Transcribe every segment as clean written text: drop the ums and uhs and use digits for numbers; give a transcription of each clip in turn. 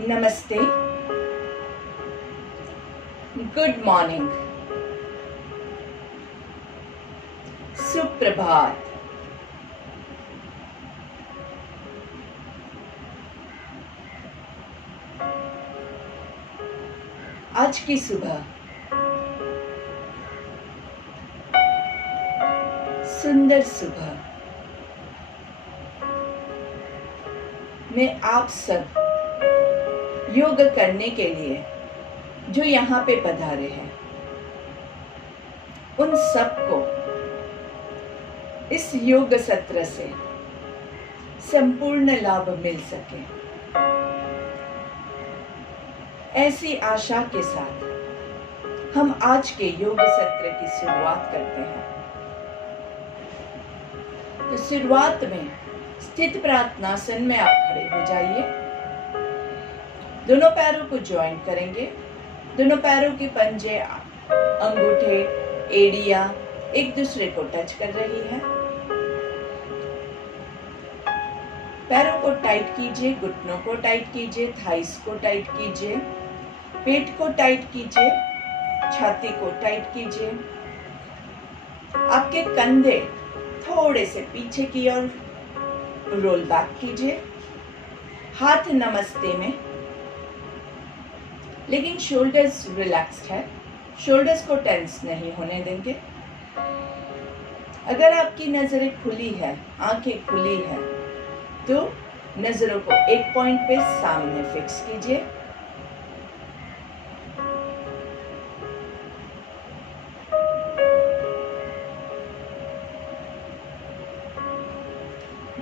नमस्ते, good morning, सुप्रभात। आज की सुबह सुंदर सुबह में आप सब योग करने के लिए जो यहाँ पे पधारे हैं, उन सबको इस योग सत्र से संपूर्ण लाभ मिल सके, ऐसी आशा के साथ हम आज के योग सत्र की शुरुआत करते हैं। तो शुरुआत में स्थित प्रार्थनासन में आप खड़े हो जाइए। दोनों पैरों को ज्वाइंट करेंगे। दोनों पैरों के पंजे, अंगूठे, एड़ियां एक दूसरे को टच कर रही है। पैरों को टाइट कीजिए, घुटनों को टाइट कीजिए, थाइस को टाइट कीजिए, पेट को टाइट कीजिए, छाती को टाइट कीजिए। आपके कंधे थोड़े से पीछे की ओर रोल बैक कीजिए। हाथ नमस्ते में, लेकिन शोल्डर्स रिलैक्स्ड है, शोल्डर्स को टेंस नहीं होने देंगे। अगर आपकी नजरें खुली है, आंखें खुली है, तो नजरों को एक पॉइंट पे सामने फिक्स कीजिए।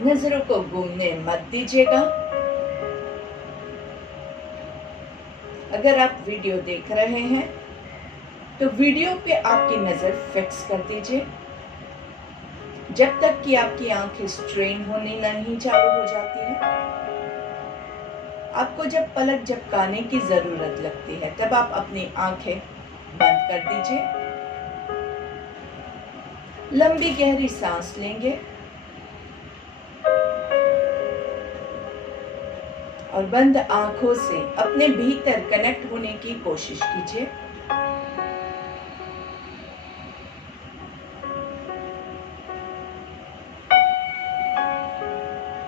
नजरों को घूमने मत दीजिएगा। अगर आप वीडियो देख रहे हैं तो वीडियो पे आपकी नजर फिक्स कर दीजिए जब तक कि आपकी आंखें स्ट्रेन होनी नहीं चालू हो जाती है। आपको जब पलक झपकाने की जरूरत लगती है तब आप अपनी आंखें बंद कर दीजिए। लंबी गहरी सांस लेंगे और बंद आंखों से अपने भीतर कनेक्ट होने की कोशिश कीजिए।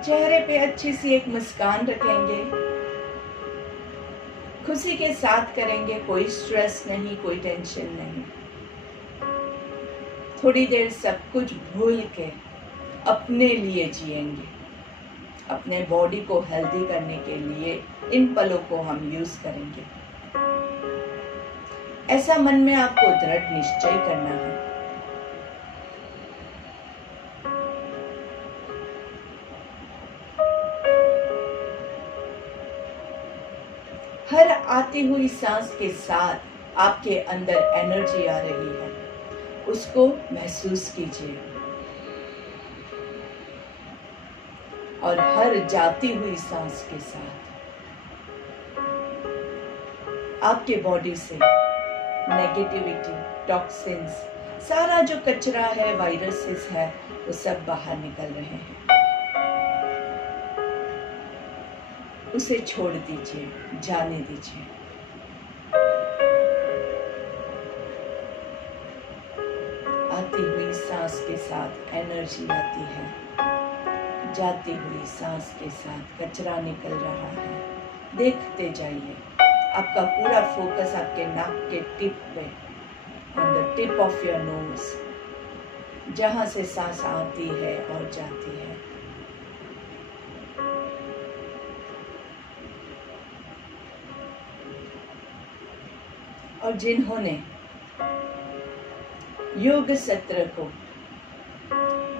चेहरे पे अच्छी सी एक मुस्कान रखेंगे, खुशी के साथ करेंगे, कोई स्ट्रेस नहीं, कोई टेंशन नहीं। थोड़ी देर सब कुछ भूल के अपने लिए जिएंगे। अपने बॉडी को हेल्दी करने के लिए इन पलों को हम यूज करेंगे। ऐसा मन में आपको दृढ़ निश्चय करना है। हर आती हुई सांस के साथ आपके अंदर एनर्जी आ रही है, उसको महसूस कीजिए। और हर जाती हुई सांस के साथ आपके बॉडी से नेगेटिविटी, टॉक्सिन्स, सारा जो कचरा है, वायरसेस है, वो सब बाहर निकल रहे हैं। उसे छोड़ दीजिए, जाने दीजिए। आती हुई सांस के साथ एनर्जी आती है, जाती हुई सांस के साथ कचरा निकल रहा है। देखते जाइए। आपका पूरा फोकस आपके नाक के टिप पे, on the tip of your nose, जहां से सांस आती है और जाती है। और जिन्होंने योग सत्र को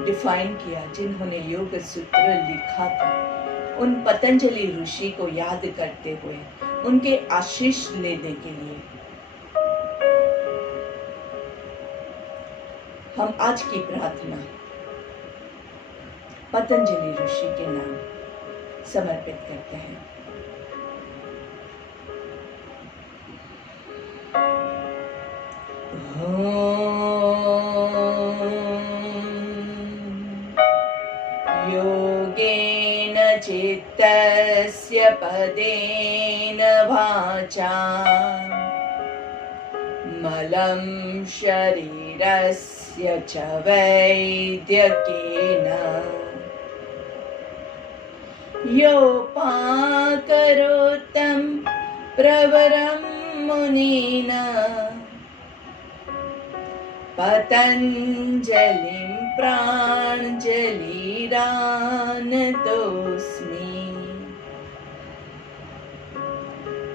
डिफाइन किया, जिन्होंने योग सूत्र लिखा था, उन पतंजलि ऋषि को याद करते हुए उनके आशीष लेने के लिए हम आज की प्रार्थना पतंजलि ऋषि के नाम समर्पित करते हैं। योगेन चित्तस्य पदेन वाचा मलं शरीरस्य च वैद्यकेन योपाकरोत्तं प्रवरं मुनीन पतञ्जलिं प्राञ्जलिरानतोऽस्मि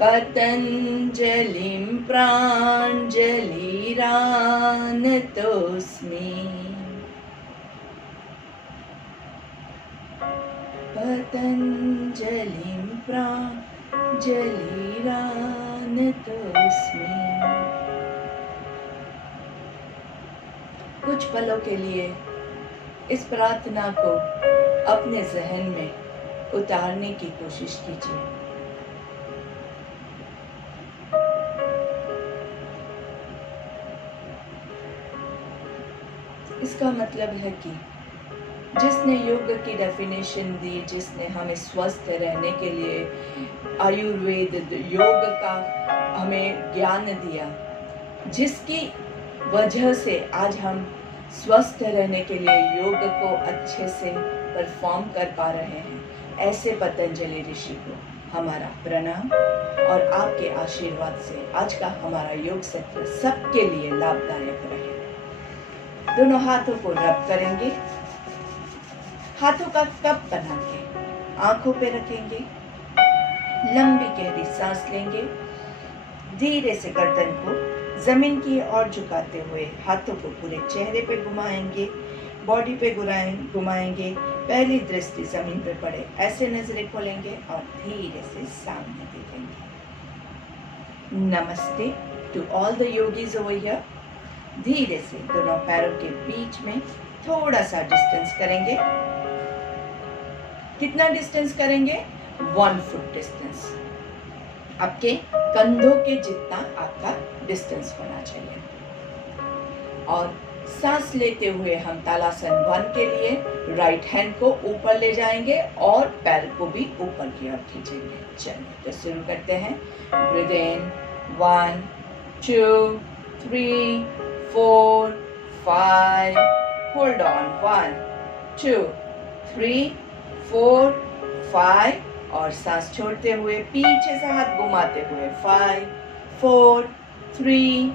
पतञ्जलिं प्राञ्जलिरानतोऽस्मि पतञ्जलिं प्राञ्जलिरानतोऽस्मि। कुछ पलों के लिए इस प्रार्थना को अपने जहन में उतारने की कोशिश कीजिए। इसका मतलब है कि जिसने योग की डेफिनेशन दी, जिसने हमें स्वस्थ रहने के लिए आयुर्वेद योग का हमें ज्ञान दिया, जिसकी वजह से आज हम स्वस्थ रहने के लिए योग को अच्छे से परफॉर्म कर पा रहे हैं, ऐसे पतंजलि ऋषि को हमारा प्रणाम और आपके आशीर्वाद से आज का हमारा योग सत्र सबके लिए लाभदायक रहे। दोनों हाथों को रब करेंगे, हाथों का कप बना के आंखों पे रखेंगे, लंबी गहरी सांस लेंगे, धीरे से गर्दन को जमीन की ओर झुकाते हुए हाथों को पूरे चेहरे पे घुमाएंगे, बॉडी पे घुमाएंगे, पहली दृष्टि जमीन पे पड़े ऐसे नजरें खोलेंगे और धीरे से सामने देखेंगे। नमस्ते to all the yogis over here. धीरे से दोनों पैरों के बीच में थोड़ा सा डिस्टेंस करेंगे। कितना डिस्टेंस करेंगे? 1 फुट डिस्टेंस। आपके कंधों के जितना आपका डिस्टेंस होना चाहिए। और सांस लेते हुए हम तालासन 1 के लिए राइट हैंड को ऊपर ले जाएंगे और पैर को भी ऊपर की ओर खींचेंगे। चलिए तो शुरू करते हैं। ब्रीथ इन 1 2 3 4 5, होल्ड ऑन 1 2 3 4 5 और सांस छोड़ते हुए पीछे से हाथ घुमाते हुए 5 4 3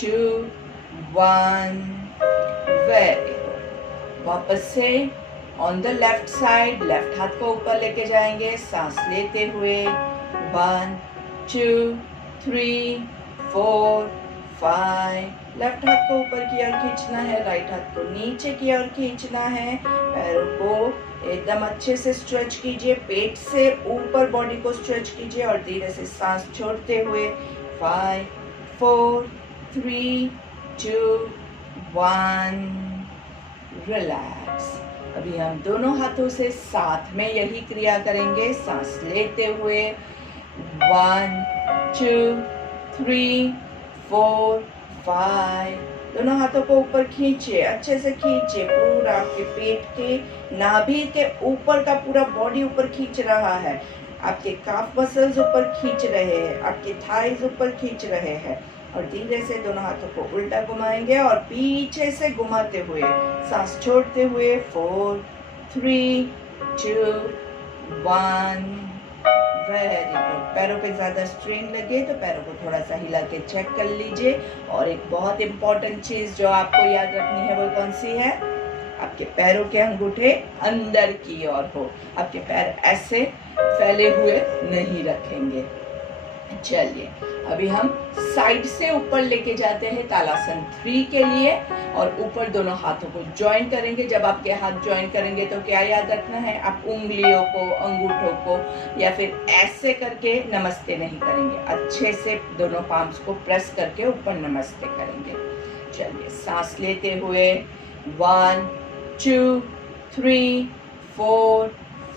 2 1। Very good. वापस से on the left side left हाथ को ऊपर लेके जाएंगे, सांस लेते हुए 1 2 3 4 5। लेफ्ट हाथ को ऊपर की ओर खींचना है, राइट हाथ को नीचे की ओर खींचना है। पैरों को एकदम अच्छे से स्ट्रेच कीजिए, पेट से ऊपर बॉडी को स्ट्रेच कीजिए और धीरे से सांस छोड़ते हुए 5 4 3 2 1। रिलैक्स। अभी हम दोनों हाथों से साथ में यही क्रिया करेंगे। सांस लेते हुए 1 2 3 4 5। दोनों हाथों को ऊपर खींचिए, अच्छे से खींचिए, पूरा आपके पेट के नाभि के ऊपर का पूरा बॉडी ऊपर खींच रहा है। आपके काफ मसल्स ऊपर खींच रहे हैं, आपके थाइज ऊपर खींच रहे हैं। और धीरे से दोनों हाथों को उल्टा घुमाएंगे और पीछे से घुमाते हुए सांस छोड़ते हुए 4 3 2 1। Very good. पैरों पे ज्यादा स्ट्रेन लगे तो पैरों को थोड़ा सा हिला के चेक कर लीजिए। और एक बहुत इंपॉर्टेंट चीज जो आपको याद रखनी है वो कौन सी है? आपके पैरों के अंगूठे अंदर की ओर हो, आपके पैर ऐसे फैले हुए नहीं रखेंगे। चलिए अभी हम साइड से ऊपर लेके जाते हैं तालासन 3 के लिए और ऊपर दोनों हाथों को ज्वाइन करेंगे। जब आपके हाथ ज्वाइन करेंगे तो क्या याद रखना है? आप उंगलियों को, अंगूठों को या फिर ऐसे करके नमस्ते नहीं करेंगे, अच्छे से दोनों पाम्स को प्रेस करके ऊपर नमस्ते करेंगे। चलिए सांस लेते हुए 1 2 3 4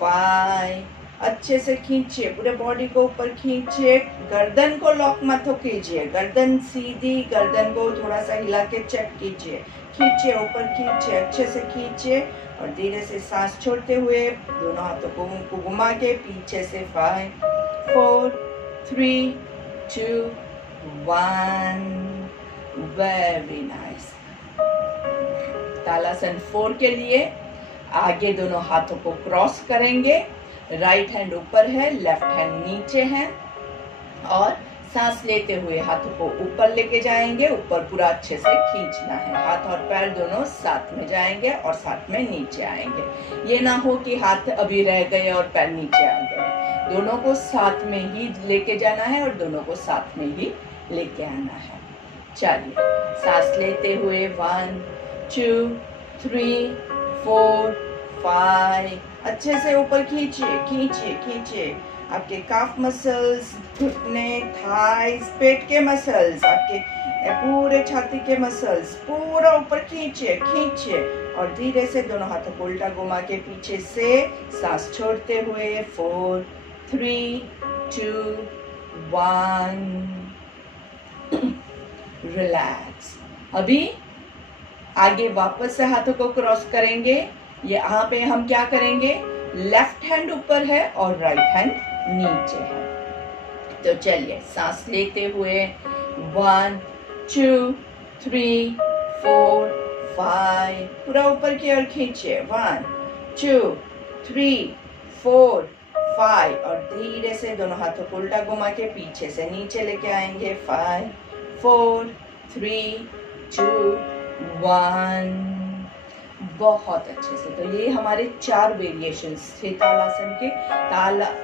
5। अच्छे से खींचिए, पूरे बॉडी को ऊपर खींचिए, गर्दन को लॉक मत हो कीजिए, गर्दन सीधी, गर्दन को थोड़ा सा हिला के चेक कीजिए, खींचिए ऊपर, खींचिए, अच्छे से खींचिए और धीरे से सांस छोड़ते हुए दोनों हाथों को घुमा के पीछे से 5 4 3 2 1। Very nice. तालासन 4 के लिए आगे दोनों हाथों को क्रॉस करेंगे, राइट हैंड ऊपर है, लेफ्ट हैंड नीचे है और सांस लेते हुए हाथों को ऊपर लेके जाएंगे, ऊपर पूरा अच्छे से खींचना है। हाथ और पैर दोनों साथ में जाएंगे और साथ में नीचे आएंगे। ये ना हो कि हाथ अभी रह गए और पैर नीचे आ गए। दोनों को साथ में ही लेके जाना है और दोनों को साथ में ही लेके आना है। चलिए सांस लेते हुए 1 2 3 4 5 अच्छे से ऊपर खींचिए खींचिए खींचिए। आपके काफ मसल्स, घुटने, थाइस, पेट के मसल्स, आपके पूरे छाती के मसल्स पूरा ऊपर खींचिए खींचिए और धीरे से दोनों हाथों को उल्टा घुमा के पीछे से सांस छोड़ते हुए 4 3 2 1। रिलैक्स। अभी आगे वापस से हाथों को क्रॉस करेंगे। यहाँ पे हम क्या करेंगे, लेफ्ट हैंड ऊपर है और राइट हैंड नीचे है। तो चलिए सांस लेते हुए 1 2 3 4 5 पूरा ऊपर की ओर खींचिए 1 2 3 4 5 और धीरे से दोनों हाथों को उल्टा घुमा के पीछे से नीचे लेके आएंगे 5 4 3 2 1। बहुत अच्छे से। तो ये हमारे 4 वेरिएशंस थे तालासन के।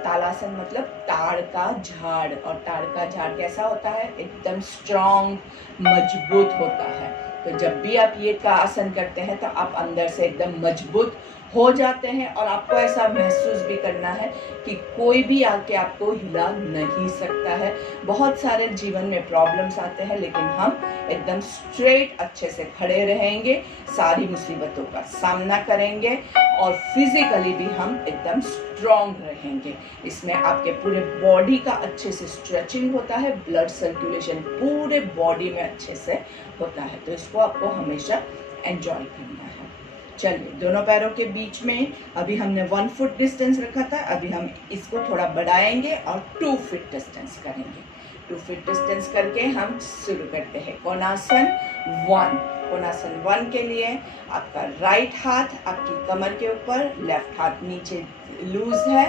तालासन मतलब ताड़ का झाड़, और ताड़ का झाड़ कैसा होता है, एकदम स्ट्रॉन्ग मजबूत होता है। तो जब भी आप ये का आसन करते हैं तो आप अंदर से एकदम मजबूत हो जाते हैं और आपको ऐसा महसूस भी करना है कि कोई भी आके आपको हिला नहीं सकता है। बहुत सारे जीवन में प्रॉब्लम्स आते हैं लेकिन हम एकदम स्ट्रेट अच्छे से खड़े रहेंगे, सारी मुसीबतों का सामना करेंगे और फिजिकली भी हम एकदम स्ट्रॉन्ग रहेंगे। इसमें आपके पूरे बॉडी का अच्छे से स्ट्रेचिंग होता है, ब्लड सर्कुलेशन पूरे बॉडी में अच्छे से होता है। तो इसको आपको हमेशा एंजॉय करना है। चलिए दोनों पैरों के बीच में अभी हमने 1 फुट डिस्टेंस रखा था, अभी हम इसको थोड़ा बढ़ाएंगे और 2 फीट डिस्टेंस करेंगे। 2 फीट डिस्टेंस करके हम शुरू करते हैं कोणासन 1। कोणासन 1 के लिए आपका राइट हाथ आपकी कमर के ऊपर, लेफ्ट हाथ नीचे लूज है,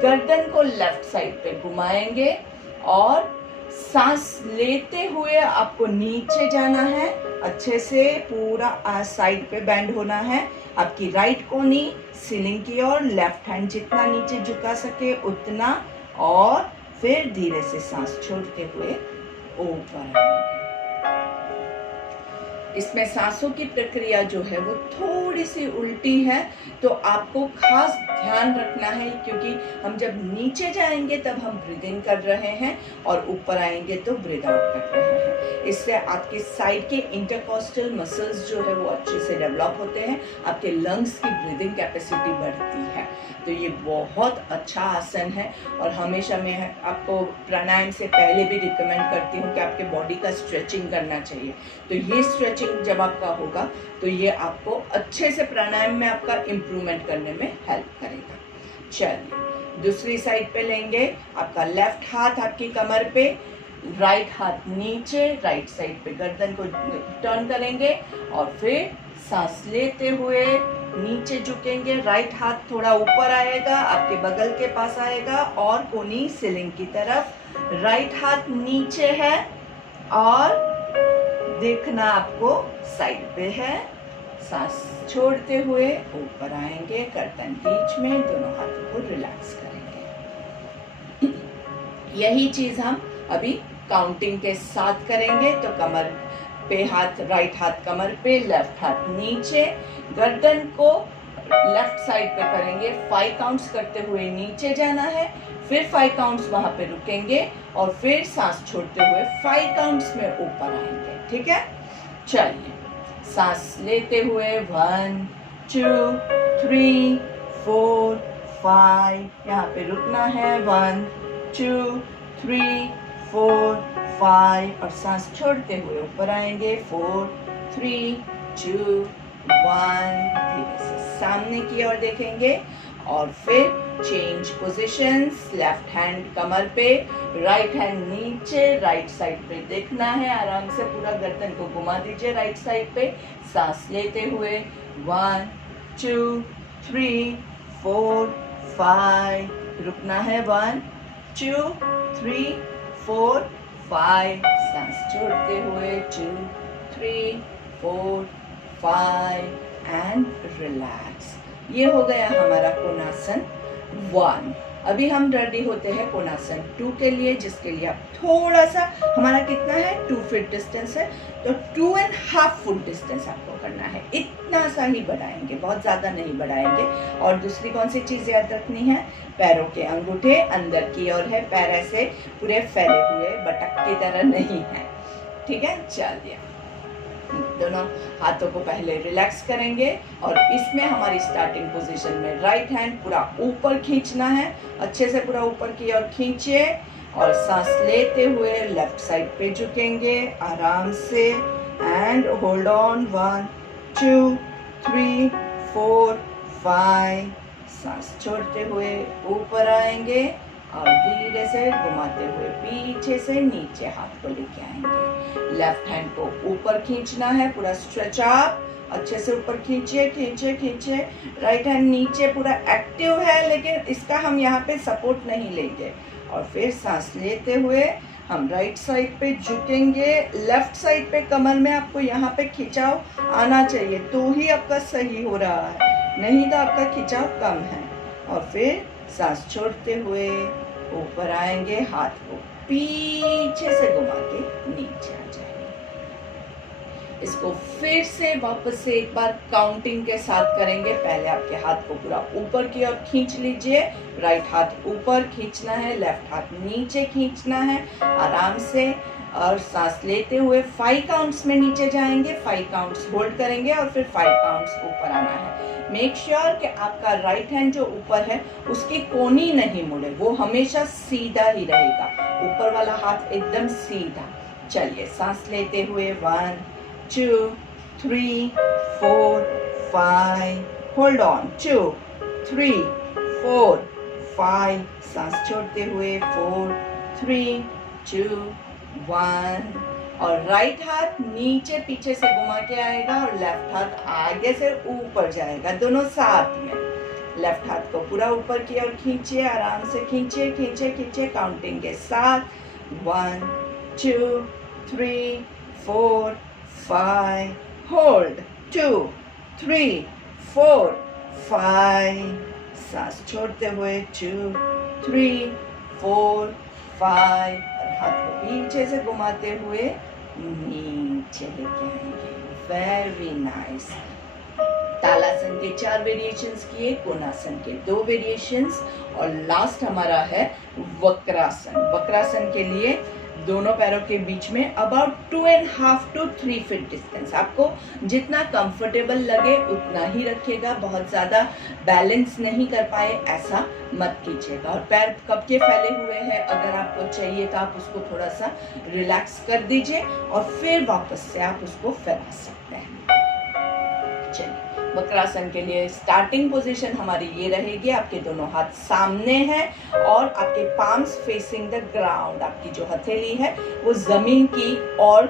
गर्दन को लेफ्ट साइड पे घुमाएंगे और सांस लेते हुए आपको नीचे जाना है, अच्छे से पूरा साइड पे बैंड होना है। आपकी राइट कोनी सीलिंग की ओर, लेफ्ट हैंड जितना नीचे झुका सके उतना, और फिर धीरे से सांस छोड़ते हुए ऊपर आएंगे। इसमें सांसों की प्रक्रिया जो है वो थोड़ी सी उल्टी है, तो आपको खास ध्यान रखना है क्योंकि हम जब नीचे जाएंगे तब हम ब्रीद इन कर रहे हैं और ऊपर आएंगे तो ब्रीद आउट कर रहे हैं। इससे आपके साइड के इंटरकॉस्टल मसल्स जो है वो अच्छे से डेवलप होते हैं, आपके लंग्स की ब्रीदिंग कैपेसिटी बढ़ती है। तो ये बहुत अच्छा आसन है और हमेशा मैं आपको प्राणायाम से पहले भी रिकमेंड करती हूँ कि आपके बॉडी का स्ट्रेचिंग करना चाहिए। तो ये स्ट्रेचिंग जब आपका होगा तो ये आपको अच्छे से प्राणायाम में आपका इम्प्रूवमेंट करने में हेल्प करेगा। चलिए दूसरी साइड पे लेंगे, आपका लेफ्ट हाथ आपकी कमर पे, राइट हाथ नीचे, राइट साइड पे गर्दन को टर्न करेंगे और फिर सांस लेते हुए नीचे झुकेंगे। राइट हाथ थोड़ा ऊपर आएगा, आपके बगल के पास आएगा और कोनी सीलिंग की तरफ। राइट हाथ नीचे है और देखना आपको साइड पे है। सांस छोड़ते हुए ऊपर आएंगे, गर्दन बीच में, दोनों हाथों को रिलैक्स करेंगे। यही चीज हम अभी काउंटिंग के साथ करेंगे। तो कमर पे हाथ, राइट हाथ कमर पे, लेफ्ट हाथ नीचे, गर्दन को लेफ्ट साइड पे करेंगे। 5 काउंट्स करते हुए नीचे जाना है, फिर 5 काउंट्स वहां पे रुकेंगे और फिर सांस छोड़ते हुए 5 काउंट्स में ऊपर आएंगे। ठीक है, चलिए सांस लेते हुए 1 2 3 4 5, यहाँ पे रुकना है 1 2 3 4 5 और सांस छोड़ते हुए ऊपर आएंगे 4 3 2 1, धीरे से सामने की ओर देखेंगे और फिर चेंज पोजीशंस, लेफ्ट हैंड कमर पे, राइट हैंड नीचे, राइट साइड पे देखना है। आराम से पूरा गर्दन को घुमा दीजिए राइट साइड पे, सांस लेते हुए 1 2 3 4 5, रुकना है 1 2 3 4 5, सांस छोड़ते हुए 2 3 4 5 एंड रिलैक्स। ये हो गया हमारा कोणासन 1। अभी हम रेडी होते हैं कोणासन 2 के लिए, जिसके लिए आप थोड़ा सा, हमारा कितना है 2 फीट डिस्टेंस है, तो 2.5 फुट डिस्टेंस आपको करना है। इतना सा ही बढ़ाएंगे, बहुत ज्यादा नहीं बढ़ाएंगे। और दूसरी कौन सी चीज याद रखनी है, पैरों के अंगूठे अंदर की ओर है, पैर ऐसे पूरे फैले हुए बटक की तरह नहीं है, ठीक है। चलिए, दोनों हाथों को पहले रिलैक्स करेंगे और इसमें हमारी स्टार्टिंग पोजीशन में राइट हैंड पूरा ऊपर खींचना है, अच्छे से पूरा ऊपर की ओर खींचिए और सांस लेते हुए लेफ्ट साइड पे झुकेंगे आराम से एंड होल्ड ऑन 1 2 3 4 5, सांस छोड़ते हुए ऊपर आएंगे और धीरे से घुमाते हुए पीछे से नीचे हाथ को लेके आएंगे। लेफ्ट हैंड को ऊपर खींचना है, पूरा स्ट्रेच अप, अच्छे से ऊपर खींचिए खींचिए खींचिए। राइट हैंड नीचे पूरा एक्टिव है, लेकिन इसका हम यहाँ पे सपोर्ट नहीं लेंगे। और फिर सांस लेते हुए हम राइट साइड पे झुकेंगे। लेफ्ट साइड पे कमर में आपको यहाँ पे खिंचाव आना चाहिए, तो ही आपका सही हो रहा है, नहीं तो आपका खिंचाव कम है। और फिर सांस छोड़ते हुए ऊपर आएंगे, हाथ को पीछे से घुमा के नीचे आ जाएंगे। इसको फिर से वापस से एक बार काउंटिंग के साथ करेंगे। पहले आपके हाथ को पूरा ऊपर की ओर खींच लीजिए, राइट हाथ ऊपर खींचना है, लेफ्ट हाथ नीचे खींचना है आराम से। और सांस लेते हुए 5 काउंट्स में नीचे जाएंगे, 5 काउंट्स होल्ड करेंगे और फिर 5 काउंट्स ऊपर आना है। मेक श्योर कि आपका राइट हैंड जो ऊपर है उसकी कोनी नहीं मुड़े, वो हमेशा सीधा ही रहेगा, ऊपर वाला हाथ एकदम सीधा। चलिए, सांस लेते हुए 1 2 3 4 5, होल्ड ऑन 2 3 4 5, सांस छोड़ते हुए 4 3 2 1। और राइट हाथ नीचे पीछे से घुमा के आएगा और लेफ्ट हाथ आगे से ऊपर जाएगा, दोनों साथ में। लेफ्ट हाथ को पूरा ऊपर की ओर खींचिए, आराम से खींचिए खींचिए खींचिए काउंटिंग के साथ 1 2 3 4 5, होल्ड 2 3 4 5, सांस छोड़ते हुए 2 3 4 5, और हाथ को पीछे से घुमाते हुए नीचे लेके आएंगे। Very nice. तालासन के 4 वेरिएशंस किए, कोणासन के 2 वेरिएशंस, और लास्ट हमारा है वक्रासन। वक्रासन के लिए दोनों पैरों के बीच में अबाउट 2.5 to 3 फीट डिस्टेंस, आपको जितना कंफर्टेबल लगे उतना ही रखिएगा। बहुत ज्यादा बैलेंस नहीं कर पाए ऐसा मत कीजिएगा। और पैर कब के फैले हुए हैं, अगर आपको चाहिए तो आप उसको थोड़ा सा रिलैक्स कर दीजिए और फिर वापस से आप उसको फैला सकते हैं। चलिए, वक्रासन के लिए स्टार्टिंग पोजीशन हमारी ये रहेगी, आपके दोनों हाथ सामने हैं और आपके पाम्स फेसिंग द ग्राउंड। आपकी जो हथेली है वो जमीन की ओर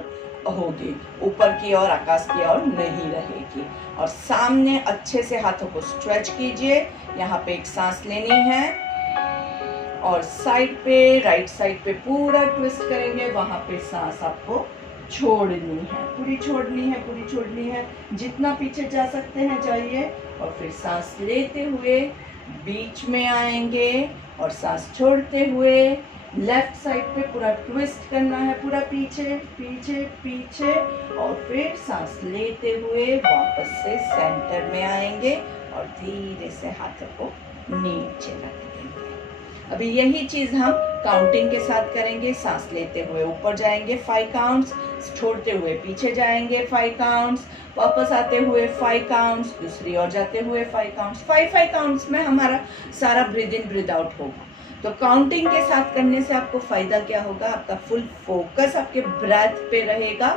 होगी, ऊपर की ओर आकाश की ओर नहीं रहेगी। और सामने अच्छे से हाथों को स्ट्रेच कीजिए। यहाँ पे एक सांस लेनी है और साइड पे, राइट साइड पे पूरा ट्विस्ट करेंगे, वहां पे सांस आपको छोड़नी है, पूरी छोड़नी है, पूरी छोड़नी है। जितना पीछे जा सकते हैं जाइए। और फिर सांस लेते हुए बीच में आएंगे और सांस छोड़ते हुए लेफ्ट साइड पे पूरा ट्विस्ट करना है, पूरा पीछे पीछे पीछे। और फिर सांस लेते हुए वापस से सेंटर में आएंगे और धीरे से हाथों को नीचे रख देंगे। अभी यही चीज हम काउंटिंग के साथ करेंगे। सांस लेते हुए ऊपर जाएंगे 5 काउंट्स, छोड़ते हुए पीछे जाएंगे 5 काउंट्स, वापस आते हुए 5 काउंट्स, दूसरी ओर जाते हुए 5 काउंट्स। 5 काउंट्स में हमारा सारा ब्रीद इन ब्रीद आउट होगा। तो काउंटिंग के साथ करने से आपको फायदा क्या होगा, आपका फुल फोकस आपके ब्रेथ पे रहेगा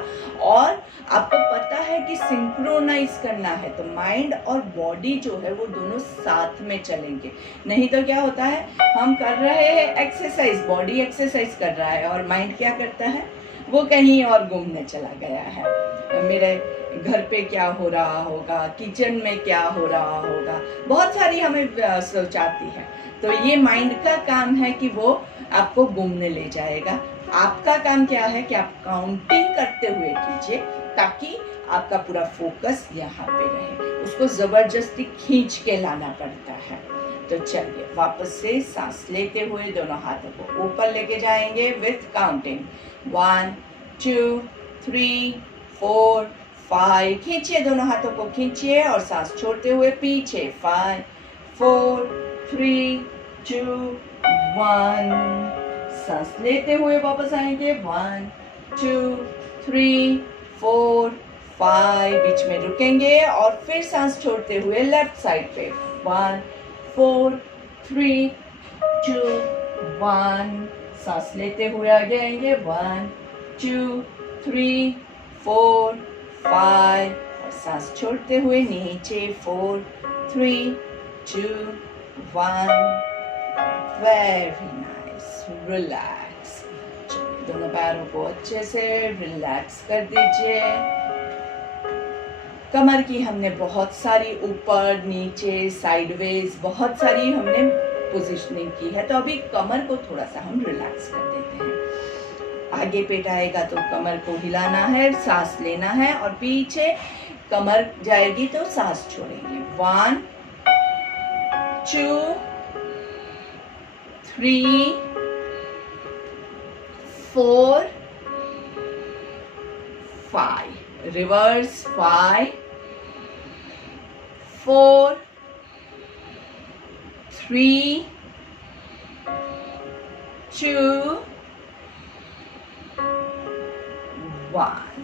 और आपको पता है कि सिंक्रोनाइज करना है, तो माइंड और बॉडी जो है वो दोनों साथ में चलेंगे। नहीं तो क्या होता है, हम कर रहे हैं एक्सरसाइज, बॉडी एक्सरसाइज कर रहा है और माइंड क्या करता है, वो कहीं और घूमने चला गया है। मेरे घर पे क्या हो रहा होगा, किचन में क्या हो रहा होगा, बहुत सारी हमें सोच आती है। तो ये माइंड का काम है कि वो आपको घूमने ले जाएगा। आपका काम क्या है कि आप काउंटिंग करते हुए कीजिए ताकि आपका पूरा फोकस यहाँ पे रहे। उसको जबरदस्ती खींच के लाना पड़ता है। तो चलिए वापस से सांस लेते हुए दोनों हाथों को ऊपर लेके जाएंगे विथ काउंटिंग 1 2 3 4 5। खींचिए, दोनों हाथों को खींचिए और सांस छोड़ते हुए पीछे 5 4 3 2 1। सांस लेते हुए वापस आएंगे 1 2 3 4 5। बीच में रुकेंगे और फिर सांस छोड़ते हुए लेफ्ट साइड पे 1 4 3 2 1। सांस लेते हुए आगे आएंगे 1 2 3 4 5। और सांस छोड़ते हुए नीचे 4 3 2 1। Very nice, relax. दोनों पैरों को अच्छे से रिलैक्स कर दीजिए। कमर की हमने बहुत सारी ऊपर नीचे साइडवेज बहुत सारी हमने पोजीशनिंग की है, तो अभी कमर को थोड़ा सा हम रिलैक्स कर देते हैं। आगे पेट आएगा तो कमर को हिलाना है, सांस लेना है और पीछे कमर जाएगी तो सांस छोड़ेंगे। 1 2 3 4 5। Reverse 5 4 3 2 1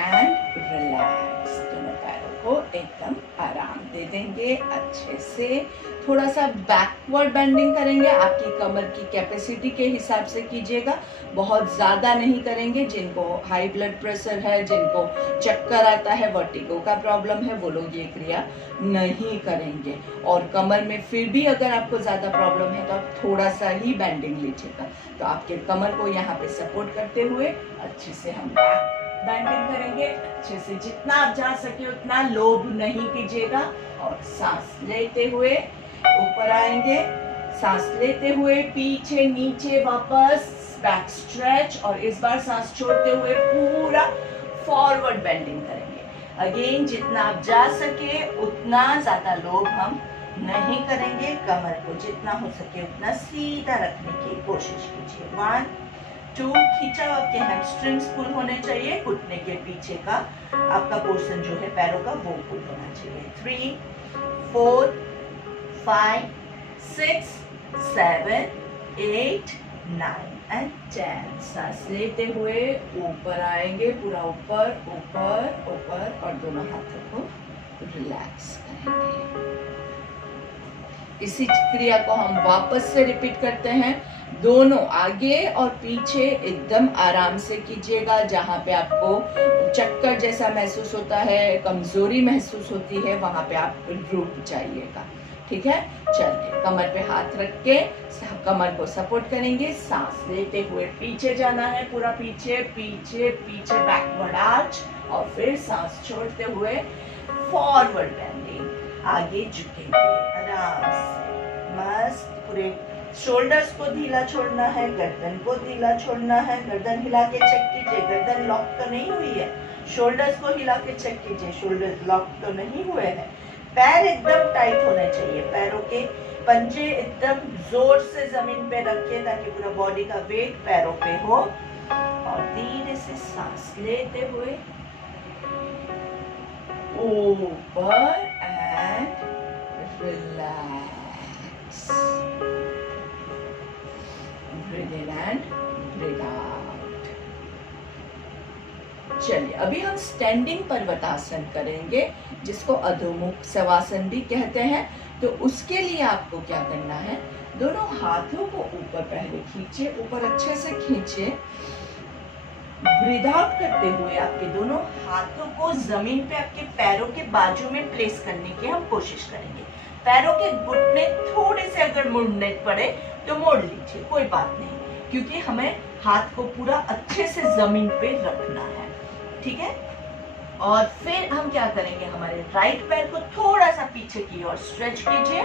and relax. दोनों पैरों को एकदम आराम दे देंगे अच्छे से। थोड़ा सा बैकवर्ड बेंडिंग करेंगे, आपकी कमर की कैपेसिटी के हिसाब से कीजिएगा, बहुत ज़्यादा नहीं करेंगे। जिनको हाई ब्लड प्रेशर है, जिनको चक्कर आता है, वर्टिगो का प्रॉब्लम है, वो लोग ये क्रिया नहीं करेंगे। और कमर में फिर भी अगर आपको ज़्यादा प्रॉब्लम है तो आप थोड़ा सा ही बेंडिंग लीजिएगा। तो आपके कमर को यहाँ पे सपोर्ट करते हुए अच्छे से हम बैक बेंडिंग करेंगे अच्छे से। जितना आप जा सके उतना लोभ नहीं कीजिएगा और सांस लेते हुए ऊपर आएंगे, सांस लेते हुए पीछे नीचे वापस बैक स्ट्रेच और इस बार सांस छोड़ते हुए पूरा फॉरवर्ड बेंडिंग करेंगे। अगेन जितना आप जा सके उतना ज्यादा लोभ हम नहीं करेंगे। कमर को जितना हो सके उतना सीधा रखने की कोशिश कीजिए। 1 2 खींचा, आपके हैमस्ट्रिंग्स पुल होने चाहिए, घुटने के पीछे का आपका पोर्शन जो है पैरों का वो पुल होना चाहिए। 3 4 5 6 7 8 9 एंड 10। सांस लेते हुए ऊपर आएंगे, पूरा ऊपर ऊपर ऊपर और दोनों हाथों को रिलैक्स करेंगे। इसी क्रिया को हम वापस से रिपीट करते हैं। दोनों आगे और पीछे एकदम आराम से कीजिएगा। जहाँ पे आपको चक्कर जैसा महसूस होता है, कमजोरी महसूस होती है, वहां पे आप रुक जाइएगा। ठीक है, चलिए कमर पे हाथ रख के कमर को सपोर्ट करेंगे। सांस लेते हुए पीछे जाना है, पूरा पीछे पीछे पीछे बैकवर्ड आर्च और फिर सांस छोड़ते हुए फॉरवर्ड बेंडिंग। आगे झुकेंगे आराम से, मस्त। पूरे शोल्डर्स को ढीला छोड़ना है, गर्दन को ढीला छोड़ना है। गर्दन हिला के चेक कीजिए, गर्दन लॉक तो नहीं हुई है। शोल्डर्स को हिला के चेक कीजिए, शोल्डर्स लॉक तो नहीं हुए हैं। पैर एकदम टाइट होने चाहिए, पैरों के पंजे एकदम जोर से जमीन पे रखिए ताकि पूरा बॉडी का वेट पैरों पे हो। और धीरे से सांस लेते हुए ऊपर and relax. Breathe in and breathe out. चलिए अभी हम स्टैंडिंग पर्वतासन करेंगे, जिसको अधोमुख शवासन भी कहते हैं। तो उसके लिए आपको क्या करना है, दोनों हाथों को ऊपर पहले खींचे, ऊपर अच्छे से खींचे। ब्रीद आउट करते हुए आपके दोनों हाथों को जमीन पे आपके पैरों के बाजू में प्लेस करने की हम कोशिश करेंगे। पैरों के घुटने थोड़े से अगर मुड़ने पड़े तो मोड़ लीजिए, कोई बात नहीं, क्योंकि हमें हाथ को पूरा अच्छे से जमीन पे रखना है, ठीक है। और फिर हम क्या करेंगे, हमारे राइट पैर को थोड़ा सा पीछे की ओर स्ट्रेच कीजिए,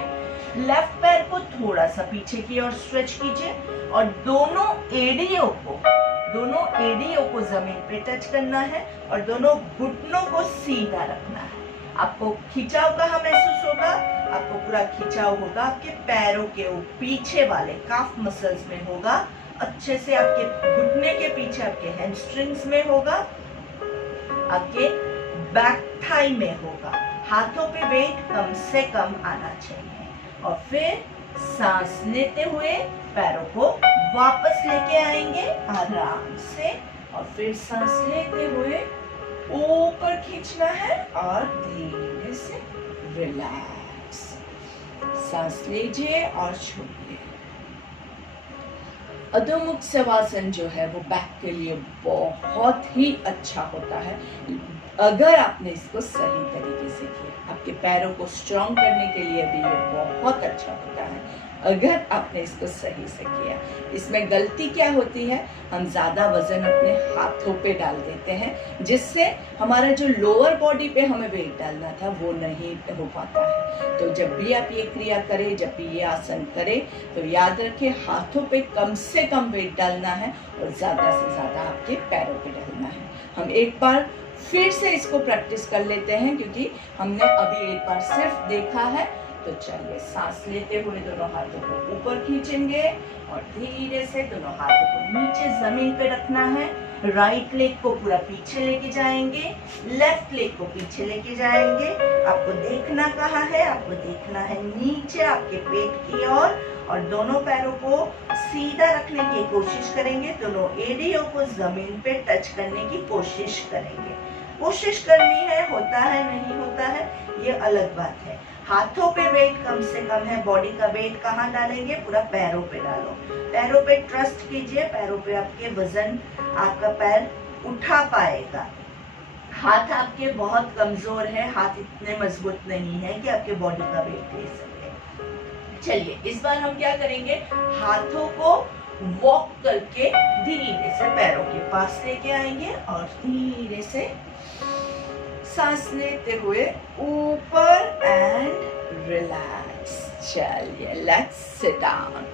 लेफ्ट पैर को थोड़ा सा पीछे की ओर स्ट्रेच कीजिए और दोनों एड़ियों को जमीन पे टच करना है और दोनों घुटनों को सीधा रखना है। आपको खिंचाव कहाँ महसूस होगा, आपको पूरा खिंचाव होगा आपके पैरों के पीछे वाले काफ मसल्स में होगा, अच्छे से आपके घुटने के पीछे आपके हैमस्ट्रिंग्स में होगा, आपके बैक थाई में होगा। हाथों पे वेट कम से कम आना चाहिए और फिर सांस लेते हुए पैरों को वापस लेके आएंगे आराम से और फिर सांस लेते हुए ऊपर खींचना है और धीरे से रिलैक्स। सांस लीजिए और छोड़िए। अधोमुख शवासन जो है वो बैक के लिए बहुत ही अच्छा होता है अगर आपने इसको सही तरीके से किया। आपके पैरों को स्ट्रॉन्ग करने के लिए भी ये बहुत अच्छा होता है अगर आपने इसको सही से किया। इसमें गलती क्या होती है, हम ज्यादा वजन अपने हाथों पे डाल देते हैं, जिससे हमारा जो लोअर बॉडी पे हमें वेट डालना था वो नहीं हो पाता है। तो जब भी आप ये क्रिया करें, जब भी ये आसन करें, तो याद रखें हाथों पे कम से कम वेट डालना है और ज्यादा से ज्यादा आपके पैरों पे डालना है। हम एक बार फिर से इसको प्रैक्टिस कर लेते हैं, क्योंकि हमने अभी एक बार सिर्फ देखा है। तो चलिए सांस लेते हुए दोनों हाथों को ऊपर खींचेंगे और धीरे से दोनों हाथों को नीचे जमीन पे रखना है। राइट लेग को पूरा पीछे लेके जाएंगे, लेफ्ट लेग को पीछे लेके जाएंगे। आपको देखना कहाँ है, आपको देखना है नीचे आपके पेट की ओर और दोनों पैरों को सीधा रखने की कोशिश करेंगे। दोनों एड़ियों को जमीन पे टच करने की कोशिश करेंगे। कोशिश करनी है, होता है नहीं होता है ये अलग बात है। हाथों पे वेट कम से कम है, बॉडी का वेट कहाँ डालेंगे, पूरा पैरों पे डालो। पैरों पे ट्रस्ट कीजिए, पैरों पे आपके वजन आपका पैर उठा पाएगा। हाथ आपके बहुत कमजोर है, हाथ इतने मजबूत नहीं है कि आपके बॉडी का वेट ले सके। चलिए इस बार हम क्या करेंगे, हाथों को वॉक करके धीरे से पैरों के पास लेके आएंगे और धीरे से सांस लेते हुए ऊपर एंड रिलैक्स। चलिए let's sit down.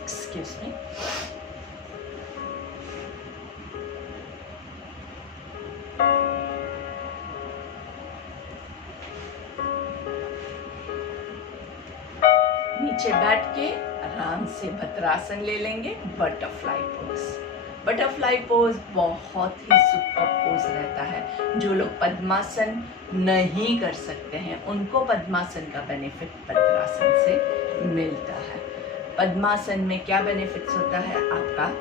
Excuse me. नीचे बैठ के आराम से भद्रासन ले लेंगे, बटरफ्लाई पोज। बटरफ्लाई पोज बहुत ही सुपर पोज रहता है। जो लोग पद्मासन नहीं कर सकते हैं उनको पद्मासन का बेनिफिट भद्रासन से मिलता है। पद्मासन में क्या बेनिफिट्स होता है, आपका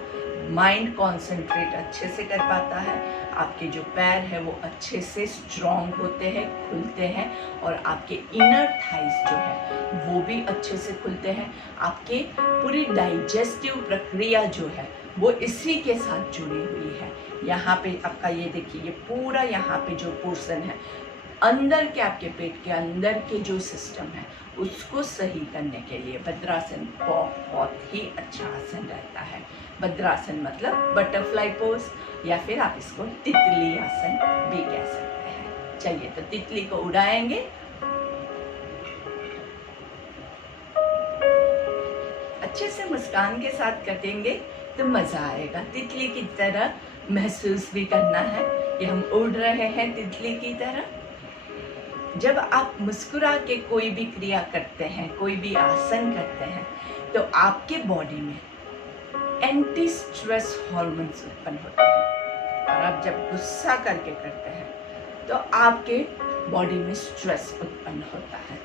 माइंड कॉन्सेंट्रेट अच्छे से कर पाता है, आपके जो पैर है वो अच्छे से स्ट्रॉन्ग होते हैं, खुलते हैं और आपके इनर थाइस जो है वो भी अच्छे से खुलते हैं। आपके पूरी डाइजेस्टिव प्रक्रिया जो है वो इसी के साथ जुड़ी हुई है। यहाँ पे आपका ये देखिए, ये पूरा यहाँ पे जो पोर्शन है अंदर के, आपके पेट के अंदर के जो सिस्टम है उसको सही करने के लिए भद्रासन बहुत ही अच्छा आसन रहता है। भद्रासन मतलब बटरफ्लाई पोज या फिर आप इसको तितली आसन भी कह सकते हैं। चलिए तो तितली को उड़ाएंगे। अच्छे से मुस्कान के साथ कटेंगे तो मजा आएगा। तितली की तरह महसूस भी करना है कि हम उड़ रहे हैं तितली की तरह। जब आप मुस्कुरा के कोई भी क्रिया करते हैं, कोई भी आसन करते हैं, तो आपके बॉडी में एंटी स्ट्रेस हार्मोन्स उत्पन्न होते हैं और आप जब गुस्सा करके करते हैं तो आपके बॉडी में स्ट्रेस उत्पन्न होता है।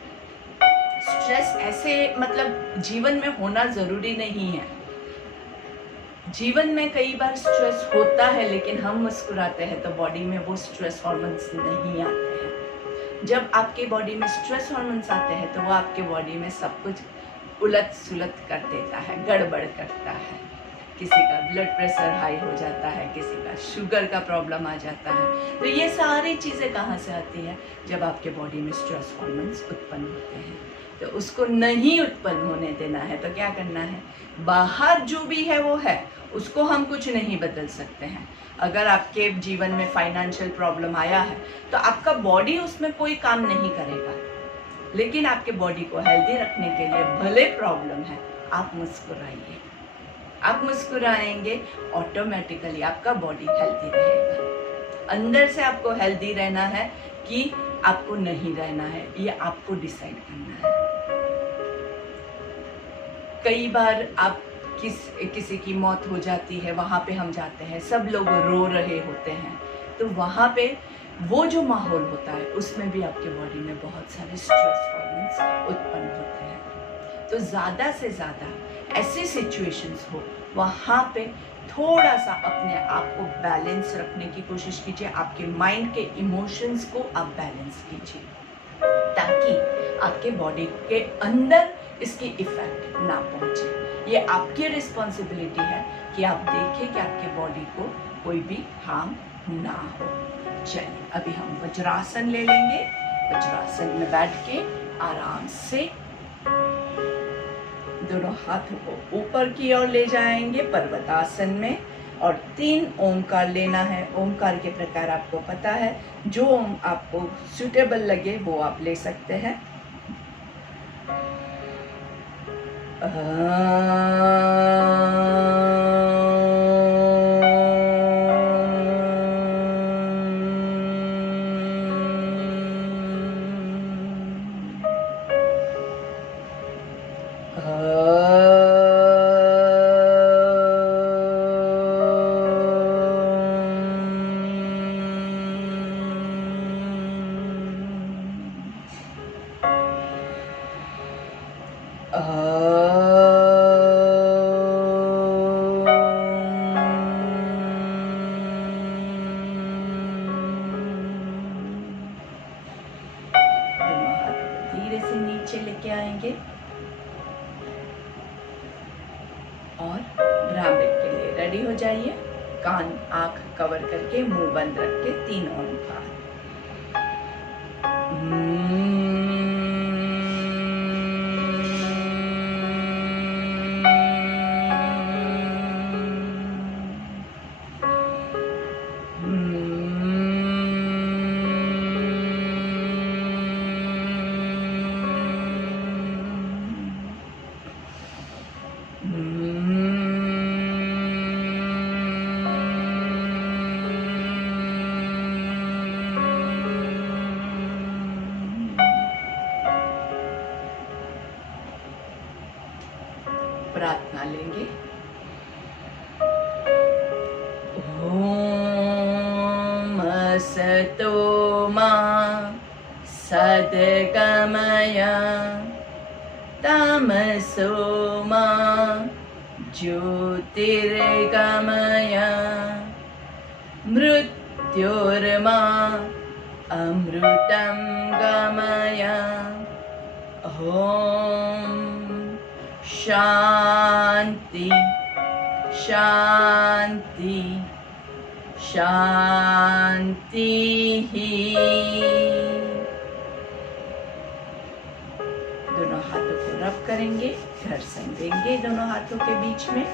स्ट्रेस ऐसे मतलब जीवन में होना जरूरी नहीं है। जीवन में कई बार स्ट्रेस होता है, लेकिन हम मुस्कुराते हैं तो बॉडी में वो स्ट्रेस हार्मोन्स नहीं आते हैं। जब आपके बॉडी में स्ट्रेस हार्मोन्स आते हैं तो वो आपके बॉडी में सब कुछ उलट सुलट कर देता है, गड़बड़ करता है। किसी का ब्लड प्रेशर हाई हो जाता है, किसी का शुगर का प्रॉब्लम आ जाता है। तो ये सारी चीज़ें कहाँ से आती है? जब आपके बॉडी में स्ट्रेस हार्मोन्स उत्पन्न होते हैं। तो उसको नहीं उत्पन्न होने देना है। तो क्या करना है? बाहर जो भी है वो है, उसको हम कुछ नहीं बदल सकते हैं। अगर आपके जीवन में फाइनेंशियल प्रॉब्लम आया है तो आपका बॉडी उसमें कोई काम नहीं करेगा, लेकिन आपके बॉडी को हेल्दी रखने के लिए भले प्रॉब्लम है, आप मुस्कुराइए। आप मुस्कुराएंगे, ऑटोमेटिकली आपका बॉडी हेल्दी रहेगा। अंदर से आपको हेल्दी रहना है कि आपको नहीं रहना है, ये आपको डिसाइड करना है। कई बार आप किसी की मौत हो जाती है, वहाँ पे हम जाते हैं, सब लोग रो रहे होते हैं, तो वहाँ पे वो जो माहौल होता है उसमें भी आपके बॉडी में बहुत सारे स्ट्रेस हार्मोन्स उत्पन्न होते हैं। तो ज़्यादा से ज़्यादा ऐसी सिचुएशंस हो, वहाँ पे थोड़ा सा अपने आप को बैलेंस रखने की कोशिश कीजिए। आपके माइंड के इमोशंस को आप बैलेंस कीजिए, ताकि आपके बॉडी के अंदर इसकी इफेक्ट ना पहुंचे। ये आपकी रिस्पॉन्सिबिलिटी है कि आप देखें कि आपके बॉडी को कोई भी हार्म ना हो। चलिए अभी हम वज्रासन ले लेंगे। वज्रासन में बैठ के आराम से दोनों हाथों को ऊपर की ओर ले जाएंगे पर्वतासन में, और 3 ओमकार लेना है। ओमकार के प्रकार आपको पता है, जो ओम आपको सूटेबल लगे वो आप ले सकते हैं। धीरे से नीचे लेके आएंगे और भ्रामरी के लिए रेडी हो जाइए। कान आंख कवर करके मुंह बंद रख के 3 ओमकार। प्रार्थना लेंगे। ओम असतो मा सद्गमय तमसो मा ज्योतिर्गमय मृत्योर्मा अमृतं गमय। ओम शांति शांति शांति ही। दोनों हाथों को रब करेंगे, घर्षण देंगे दोनों हाथों के बीच में,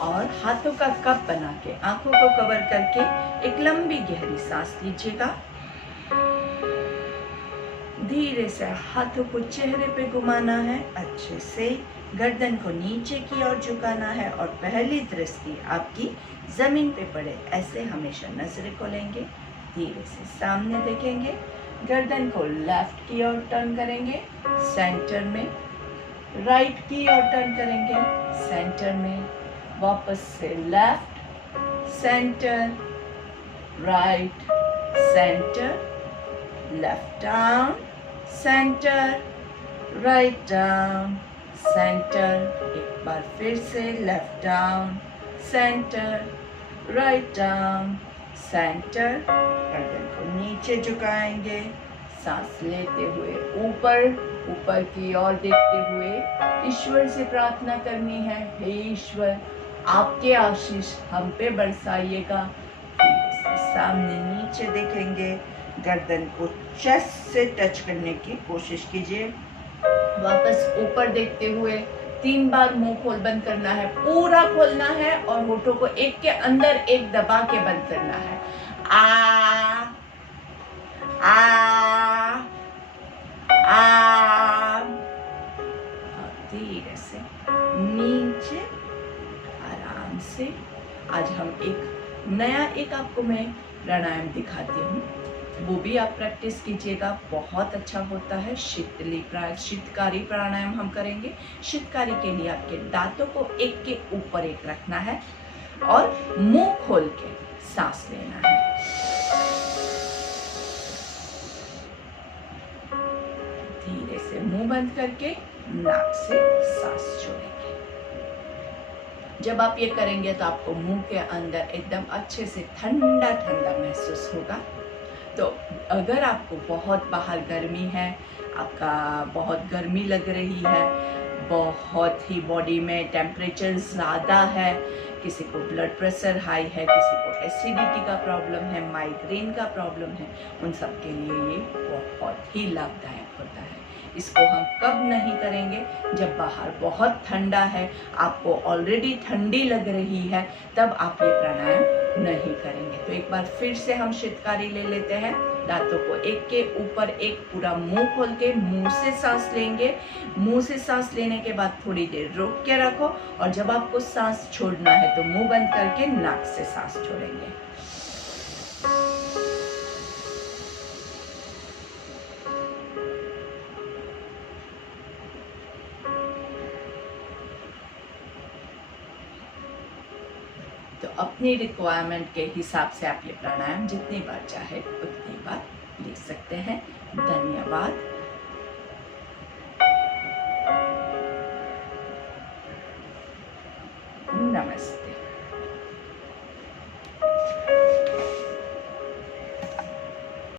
और हाथों का कप बना के आंखों को कवर करके एक लंबी गहरी सांस लीजिएगा। धीरे से हाथों को चेहरे पे घुमाना है, अच्छे से गर्दन को नीचे की ओर झुकाना है, और पहली दृष्टि आपकी जमीन पे पड़े ऐसे हमेशा नजरें खोलेंगे। धीरे से सामने देखेंगे, गर्दन को लेफ्ट की ओर टर्न करेंगे, सेंटर में, राइट की ओर टर्न करेंगे, सेंटर में, वापस से left, centre, right, centre, left arm centre, right arm centre. एक बार फिर से left arm centre, right arm centre. गर्दन को नीचे झुकाएंगे, सांस लेते हुए ऊपर ऊपर की ओर देखते हुए ईश्वर से प्रार्थना करनी है, हे ईश्वर आपके आशीष हम पे बरसाइएगा। सामने नीचे देखेंगे, गर्दन को चेस्ट से टच करने की कोशिश कीजिए। वापस ऊपर देखते हुए 3 बार मुंह खोल बंद करना है, पूरा खोलना है और होठों को एक के अंदर एक दबा के बंद करना है। आ धीरे से नीचे आराम से। आज हम एक आपको मैं प्राणायाम दिखाती हूँ, वो भी आप प्रैक्टिस कीजिएगा, बहुत अच्छा होता है। शीतकारी प्राणायाम हम करेंगे। शीतकारी के लिए आपके दांतों को एक के ऊपर एक रखना है और मुंह खोल के सांस लेना है। धीरे से मुंह बंद करके नाक से सांस छोड़ेंगे। जब आप ये करेंगे तो आपको मुंह के अंदर एकदम अच्छे से ठंडा ठंडा महसूस होगा। तो अगर आपको बहुत बाहर गर्मी है, आपका बहुत गर्मी लग रही है, बहुत ही बॉडी में टेम्परेचर ज़्यादा है, किसी को ब्लड प्रेशर हाई है, किसी को एसिडिटी का प्रॉब्लम है, माइग्रेन का प्रॉब्लम है, उन सब के लिए ये बहुत ही लाभदायक होता है। इसको हम कब नहीं करेंगे? जब बाहर बहुत ठंडा है, आपको ऑलरेडी ठंडी लग रही है, तब आप ये प्राणायाम नहीं करेंगे। तो एक बार फिर से हम शीतकारी ले लेते हैं। दांतों को एक के ऊपर एक पूरा मुंह खोल के मुंह से सांस लेंगे। मुंह से सांस लेने के बाद थोड़ी देर रोक के रखो और जब आपको सांस छोड़ना है तो मुंह बंद करके नाक से सांस छोड़ेंगे। तो अपनी रिक्वायरमेंट के हिसाब से आप ये प्राणायाम जितनी बार चाहे उतनी बार ले सकते हैं। धन्यवाद। नमस्ते।